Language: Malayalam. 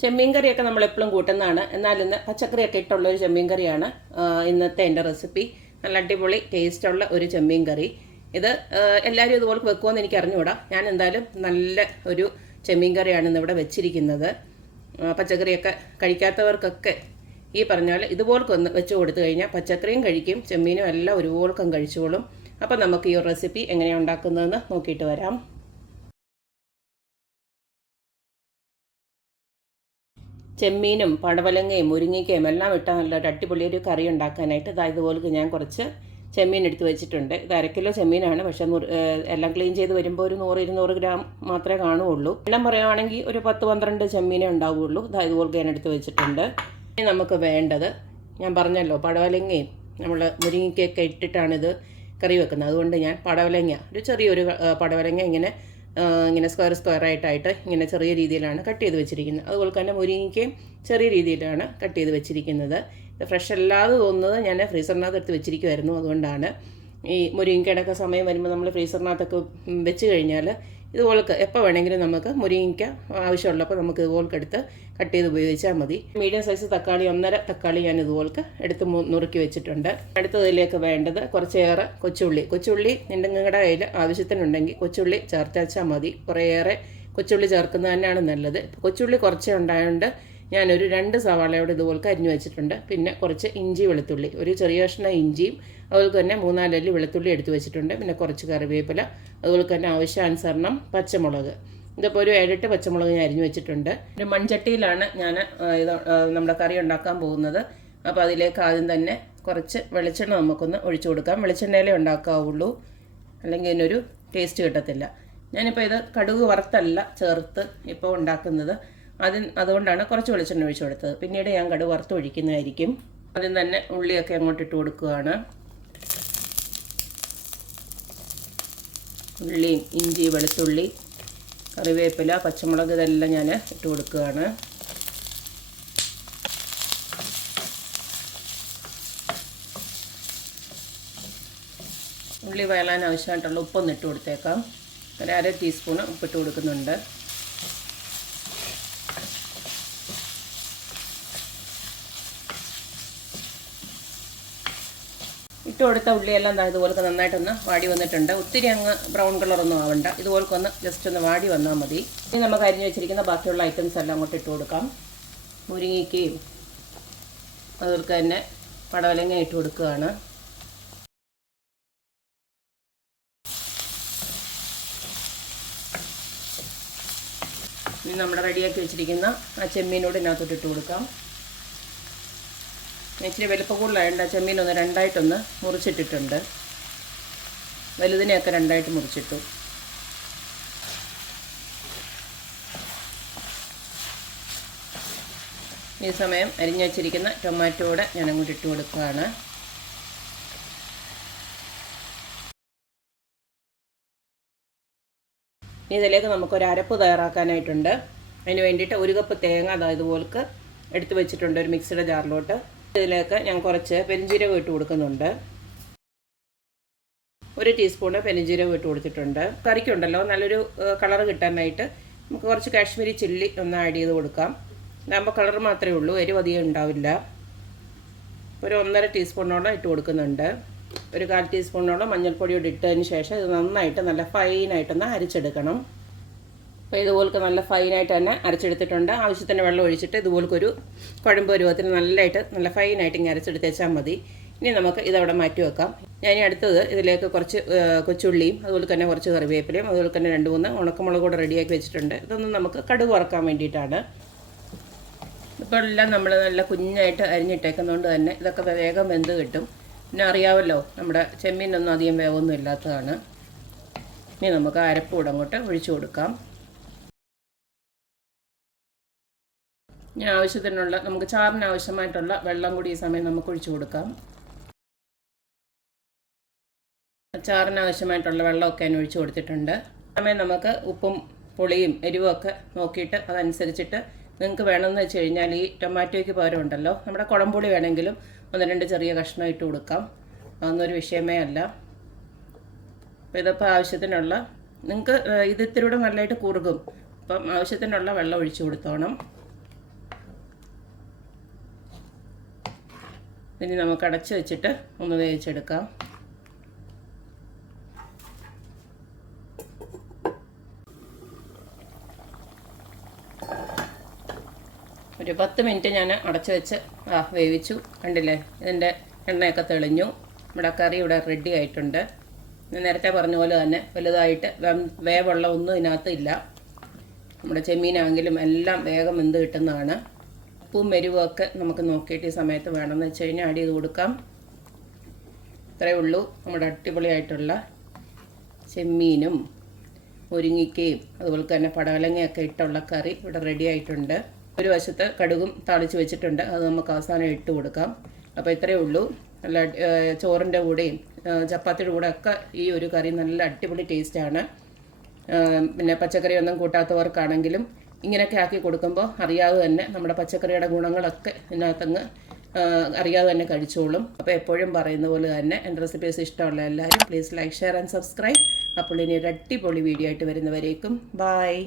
ചെമ്മീൻ കറിയൊക്കെ നമ്മൾ എപ്പോഴും കൂട്ടുന്നതാണ്. എന്നാൽ ഇന്ന് പച്ചക്കറിയൊക്കെ ഇട്ടുള്ള ഒരു ചെമ്മീൻ കറിയാണ് ഇന്നത്തെ എന്റെ റെസിപ്പി. നല്ല അടിപൊളി ടേസ്റ്റുള്ള ഒരു ചെമ്മീൻ കറി ഇത് എല്ലാവരും ഇതുപോലെ വെക്കുമെന്ന് എനിക്ക് അറിഞ്ഞുകൂടാ. ഞാൻ എന്തായാലും നല്ല ഒരു ചെമ്മീൻ കറിയാണ് ഇന്നിവിടെ വെച്ചിരിക്കുന്നത്. പച്ചക്കറിയൊക്കെ കഴിക്കാത്തവർക്കൊക്കെ ഈ പറഞ്ഞ പോലെ ഒന്ന് വെച്ച് കൊടുത്തു കഴിഞ്ഞാൽ പച്ചക്കറിയും കഴിക്കും ചെമ്മീനും എല്ലാം ഒരുപോലക്കം കഴിച്ചോളും. അപ്പം നമുക്ക് ഈ റെസിപ്പി എങ്ങനെയാണ് ഉണ്ടാക്കുന്നതെന്ന് നോക്കിയിട്ട് വരാം. ചെമ്മീനും പടവലങ്ങയും മുരിങ്ങയ്ക്കയും എല്ലാം ഇട്ട നല്ലൊരു അടിപൊളി ഒരു കറി ഉണ്ടാക്കാനായിട്ട് ഇതാ ഇതുപോലെ ഞാൻ കുറച്ച് ചെമ്മീൻ എടുത്ത് വെച്ചിട്ടുണ്ട്. ഇത് അര കിലോ ചെമ്മീനാണ്. പക്ഷെ എല്ലാം ക്ലീൻ ചെയ്ത് വരുമ്പോൾ ഒരു നൂറ് ഇരുന്നൂറ് ഗ്രാം മാത്രമേ കാണുകയുള്ളൂ. എല്ലാം പറയുകയാണെങ്കിൽ ഒരു പത്ത് പന്ത്രണ്ട് ചെമ്മീനേ ഉണ്ടാവുകയുള്ളൂ. ഇതാ ഇതുപോലെ ഞാൻ എടുത്ത് വെച്ചിട്ടുണ്ട്. ഇനി നമുക്ക് വേണ്ടത് ഞാൻ പറഞ്ഞല്ലോ പടവലങ്ങയും നമ്മൾ മുരിങ്ങയ്ക്കൊക്കെ ഇട്ടിട്ടാണിത് കറി വെക്കുന്നത്. അതുകൊണ്ട് ഞാൻ പടവലങ്ങ ഒരു ചെറിയൊരു പടവലങ്ങ ഇങ്ങനെ ഇങ്ങനെ സ്ക്വയർ സ്ക്വയർ ആയിട്ടായിട്ട് ഇങ്ങനെ ചെറിയ രീതിയിലാണ് കട്ട് ചെയ്ത് വെച്ചിരിക്കുന്നത്. അതുപോലെ തന്നെ മുരിങ്ങയ്ക്കയും ചെറിയ രീതിയിലാണ് കട്ട് ചെയ്ത് വെച്ചിരിക്കുന്നത്. ഇത് ഫ്രഷ് അല്ലാതെ തോന്നുന്നത് ഞാൻ ഫ്രീസറിനകത്ത് എടുത്ത് വെച്ചിരിക്കുമായിരുന്നു അതുകൊണ്ടാണ് ഈ മുരിങ്ങയ്ക്കയുടെയൊക്കെ സമയം വരുമ്പോൾ നമ്മൾ ഫ്രീസറിനകത്തൊക്കെ വെച്ച് കഴിഞ്ഞാൽ ഇതുപോലൊക്കെ എപ്പോൾ വേണമെങ്കിലും നമുക്ക് മുരിങ്ങയ്ക്ക ആവശ്യമുള്ളപ്പോൾ നമുക്ക് ഇതുപോലൊക്കെ എടുത്ത് കട്ട് ചെയ്ത് ഉപയോഗിച്ചാൽ മതി. മീഡിയം സൈസ് തക്കാളി ഒന്നര തക്കാളി ഞാൻ ഇതുപോലൊക്കെ എടുത്ത് നുറുക്കി വെച്ചിട്ടുണ്ട്. അടുത്തതിലേക്ക് വേണ്ടത് കുറച്ചേറെ കൊച്ചുള്ളി. കൊച്ചുള്ളി നിന്റെ നിങ്ങളുടെ കയ്യിൽ ആവശ്യത്തിനുണ്ടെങ്കിൽ കൊച്ചുള്ളി ചേർത്താച്ചാൽ മതി. കുറേയേറെ കൊച്ചുള്ളി ചേർക്കുന്നത് തന്നെയാണ് നല്ലത്. കൊച്ചുള്ളി കുറച്ചേ ഉണ്ടായതുകൊണ്ട് ഞാനൊരു രണ്ട് സവാളയോട് ഇതുപോലെ അരിഞ്ഞു വെച്ചിട്ടുണ്ട്. പിന്നെ കുറച്ച് ഇഞ്ചി വെളുത്തുള്ളി ഒരു ചെറിയ കഷ്ണം ഇഞ്ചിയും അതുപോലെ തന്നെ മൂന്നാലല്ലി വെളുത്തുള്ളി എടുത്തു വെച്ചിട്ടുണ്ട്. പിന്നെ കുറച്ച് കറിവേപ്പില അതുപോലെ തന്നെ ആവശ്യാനുസരണം പച്ചമുളക്. ഇതിപ്പോൾ ഒരു ഏഴെട്ട് പച്ചമുളക് ഞാൻ അരിഞ്ഞു വെച്ചിട്ടുണ്ട്. ഒരു മൺചട്ടിയിലാണ് ഞാൻ ഇത് നമ്മുടെ കറി ഉണ്ടാക്കാൻ പോകുന്നത്. അപ്പോൾ അതിലേക്ക് ആദ്യം തന്നെ കുറച്ച് വെളിച്ചെണ്ണ നമുക്കൊന്ന് ഒഴിച്ചു കൊടുക്കാം. വെളിച്ചെണ്ണയിലേ ഉണ്ടാക്കാവുള്ളൂ. അല്ലെങ്കിൽ ഇതിനൊരു ടേസ്റ്റ് കിട്ടത്തില്ല. ഞാനിപ്പോൾ ഇത് കടുക് വറുത്തല്ല ചേർത്ത് ഇപ്പോൾ ഉണ്ടാക്കുന്നത്. അതിന് അതുകൊണ്ടാണ് കുറച്ച് വെളിച്ചെണ്ണ ഒഴിച്ചു കൊടുത്തത്. പിന്നീട് ഞാൻ കടുക് വറുത്ത് ഒഴിക്കുന്നതായിരിക്കും. ആദ്യം തന്നെ ഉള്ളിയൊക്കെ അങ്ങോട്ട് ഇട്ട് കൊടുക്കുകയാണ്. ഉള്ളി ഇഞ്ചി വെളുത്തുള്ളി കറിവേപ്പില പച്ചമുളക് ഇതെല്ലാം ഞാൻ ഇട്ട് കൊടുക്കുകയാണ്. ഉള്ളി വയലാൻ ആവശ്യമായിട്ടുള്ള ഉപ്പൊന്ന് ഇട്ട് കൊടുത്തേക്കാം. ഒരു അര ടീസ്പൂണ് ഉപ്പിട്ട് കൊടുക്കുന്നുണ്ട്. ഇട്ട് കൊടുത്ത ഉള്ളിയെല്ലാം ദാ ഇതുപോലൊക്കെ നന്നായിട്ടൊന്ന് വാടി വന്നിട്ടുണ്ട്. ഒത്തിരി അങ്ങ് ബ്രൗൺ കളറൊന്നും ആവണ്ട. ഇതുപോലൊക്കെ ഒന്ന് ജസ്റ്റ് ഒന്ന് വാടി വന്നാൽ മതി. ഇനി നമുക്ക് അരിഞ്ഞു വെച്ചിരിക്കുന്ന ബാക്കിയുള്ള ഐറ്റംസ് എല്ലാം അങ്ങോട്ട് ഇട്ട് കൊടുക്കാം. മുരിങ്ങയ്ക്കയും അതുപോലെ തന്നെ പടവലങ്ങ ഇട്ട് കൊടുക്കുകയാണ്. ഇനി നമ്മുടെ റെഡിയാക്കി വെച്ചിരിക്കുന്ന ആ ചെമ്മീനോട് ഇതിനകത്തോട്ട് ഇട്ട് കൊടുക്കാം. ഇച്ചിരി വലുപ്പം കൂടുതലായതുകൊണ്ട് ഒന്ന് രണ്ടായിട്ടൊന്ന് മുറിച്ചിട്ടിട്ടുണ്ട്. വലുതിനെയൊക്കെ രണ്ടായിട്ട് മുറിച്ചിട്ടു. ഈ സമയം അരിഞ്ഞു വച്ചിരിക്കുന്ന കൂടെ ഞാൻ അങ്ങോട്ട് ഇട്ട് കൊടുക്കുകയാണ്. ഇതിലേക്ക് നമുക്കൊരു അരപ്പ് തയ്യാറാക്കാനായിട്ടുണ്ട്. അതിന് വേണ്ടിയിട്ട് ഒരു കപ്പ് തേങ്ങ അതായത് പോൾക്ക് എടുത്തു വെച്ചിട്ടുണ്ട് ഒരു മിക്സിയുടെ ജാറിലോട്ട് ഇതിലേക്ക് ഞാൻ കുറച്ച് പെരിഞ്ചീരകം ഇട്ട് കൊടുക്കുന്നുണ്ട്. ഒരു ടീസ്പൂണ് പെരിഞ്ചീരകം ഇട്ട് കൊടുത്തിട്ടുണ്ട്. കറിക്കുണ്ടല്ലോ നല്ലൊരു കളർ കിട്ടാനായിട്ട് നമുക്ക് കുറച്ച് കാശ്മീരി ചില്ലി ഒന്ന് ആഡ് ചെയ്ത് കൊടുക്കാം. ഇതാകുമ്പോൾ കളർ മാത്രമേ ഉള്ളൂ എരിവ് അധികം ഉണ്ടാവില്ല. ഒരു ഒന്നര ടീസ്പൂണോളം ഇട്ട് കൊടുക്കുന്നുണ്ട്. ഒരു കാൽ ടീസ്പൂണോളം മഞ്ഞൾപ്പൊടിയോട് ഇട്ടതിന് ശേഷം ഇത് നന്നായിട്ട് നല്ല ഫൈനായിട്ടൊന്ന് അരച്ചെടുക്കണം. അപ്പോൾ ഇതുപോലൊക്കെ നല്ല ഫൈനായിട്ട് തന്നെ അരച്ചെടുത്തിട്ടുണ്ട്. ആവശ്യത്തിന് വെള്ളം ഒഴിച്ചിട്ട് ഇതുപോലൊരു കുഴമ്പ് പരുവത്തിന് നല്ലതായിട്ട് നല്ല ഫൈനായിട്ട് ഇങ്ങനെ അരച്ചെടുത്ത് വെച്ചാൽ മതി. ഇനി നമുക്ക് ഇതവിടെ മാറ്റി വെക്കാം. ഞാൻ അടുത്തത് ഇതിലേക്ക് കുറച്ച് കൊച്ചുള്ളിയും അതുപോലെ തന്നെ കുറച്ച് കറിവേപ്പിലയും അതുപോലെ തന്നെ രണ്ട് മൂന്ന് ഉണക്കമുളക് കൂടെ റെഡിയാക്കി വെച്ചിട്ടുണ്ട്. ഇതൊന്നും നമുക്ക് കടുക് വറക്കാൻ വേണ്ടിയിട്ടാണ്. ഇപ്പോൾ എല്ലാം നമ്മൾ നല്ല കുഞ്ഞായിട്ട് അരിഞ്ഞിട്ടേക്കുന്നതുകൊണ്ട് തന്നെ ഇതൊക്കെ വേഗം വെന്ത് കിട്ടും. പിന്നെ അറിയാമല്ലോ നമ്മുടെ ചെമ്മീനൊന്നും അധികം വേവൊന്നും ഇല്ലാത്തതാണ്. ഇനി നമുക്ക് അരപ്പ് കൂടെ അങ്ങോട്ട് ഒഴിച്ചു കൊടുക്കാം. ഇനി ആവശ്യത്തിനുള്ള നമുക്ക് ചാറിന് ആവശ്യമായിട്ടുള്ള വെള്ളം കൂടി ഈ സമയം നമുക്ക് ഒഴിച്ചു കൊടുക്കാം. ചാറിന് ആവശ്യമായിട്ടുള്ള വെള്ളമൊക്കെ ഞാൻ ഒഴിച്ചു കൊടുത്തിട്ടുണ്ട്. സമയം നമുക്ക് ഉപ്പും പുളിയും എരിവും ഒക്കെ നോക്കിയിട്ട് അതനുസരിച്ചിട്ട് നിങ്ങൾക്ക് വേണമെന്ന് വെച്ച് കഴിഞ്ഞാൽ ഈ ടൊമാറ്റോയ്ക്ക് പകരം ഉണ്ടല്ലോ നമ്മുടെ കുളമ്പുളി വേണമെങ്കിലും ഒന്ന് രണ്ട് ചെറിയ കഷ്ണം ഇട്ട് കൊടുക്കാം. അതൊന്നൊരു വിഷയമേ അല്ല. അപ്പോൾ ഇതിപ്പോൾ ആവശ്യത്തിനുള്ള നിങ്ങൾക്ക് ഇത് ഇത്തിരി നല്ലതായിട്ട് കുറുകും. അപ്പം ആവശ്യത്തിനുള്ള വെള്ളം ഒഴിച്ചു കൊടുത്തോണം. ഇനി നമുക്ക് അടച്ച് വെച്ചിട്ട് ഒന്ന് വേവിച്ചെടുക്കാം. ഒരു പത്ത് മിനിറ്റ് ഞാൻ അടച്ചു വെച്ച് ആ വേവിച്ചു. കണ്ടില്ലേ? ഇതിന്റെ എണ്ണയൊക്കെ തെളിഞ്ഞു. നമ്മുടെ കറി ഇവിടെ റെഡി ആയിട്ടുണ്ട്. നേരത്തെ പറഞ്ഞ പോലെ തന്നെ വലുതായിട്ട് വേവുള്ള ഒന്നും ഇതിനകത്ത് ഇല്ല. നമ്മുടെ ചെമ്മീനാണെങ്കിലും എല്ലാം വേഗം വെന്ത് കിട്ടുന്നതാണ്. ഉപ്പും മെരുവൊക്കെ നമുക്ക് നോക്കിയിട്ട് ഈ സമയത്ത് വേണമെന്ന് വെച്ച് കഴിഞ്ഞാൽ ആഡ് ചെയ്ത് കൊടുക്കാം. ഇത്രയേ ഉള്ളൂ. നമ്മുടെ അടിപൊളിയായിട്ടുള്ള ചെമ്മീനും മുരിങ്ങിക്കയും അതുപോലെ തന്നെ പടവലങ്ങയൊക്കെ ഇട്ടുള്ള കറി ഇവിടെ റെഡി ആയിട്ടുണ്ട്. ഒരു വശത്ത് കടുകും താളിച്ച് വെച്ചിട്ടുണ്ട്. അത് നമുക്ക് അവസാനം ഇട്ട് കൊടുക്കാം. അപ്പോൾ ഇത്രയേ ഉള്ളൂ. നല്ല ചോറിന്റെ കൂടെയും ചപ്പാത്തിയുടെ കൂടെ ഒക്കെ ഈ ഒരു കറി നല്ല അടിപൊളി ടേസ്റ്റാണ് പിന്നെ പച്ചക്കറി ഒന്നും കൂട്ടാത്തവർക്കാണെങ്കിലും ഇങ്ങനെയൊക്കെ ആക്കി കൊടുക്കുമ്പോൾ അറിയാതെ തന്നെ നമ്മുടെ പച്ചക്കറിയുടെ ഗുണങ്ങളൊക്കെ ഇതിനകത്തങ്ങ് അറിയാതെ തന്നെ കഴിച്ചോളും. അപ്പോൾ എപ്പോഴും പറയുന്ന പോലെ തന്നെ എന്റെ റെസിപ്പീസ് ഇഷ്ടമുള്ള എല്ലാവരും please like share and subscribe അപ്പോൾ ഇനി ഒരു അടിപൊളി വീഡിയോ ആയിട്ട് വരുന്നവരേക്കും. ബായ്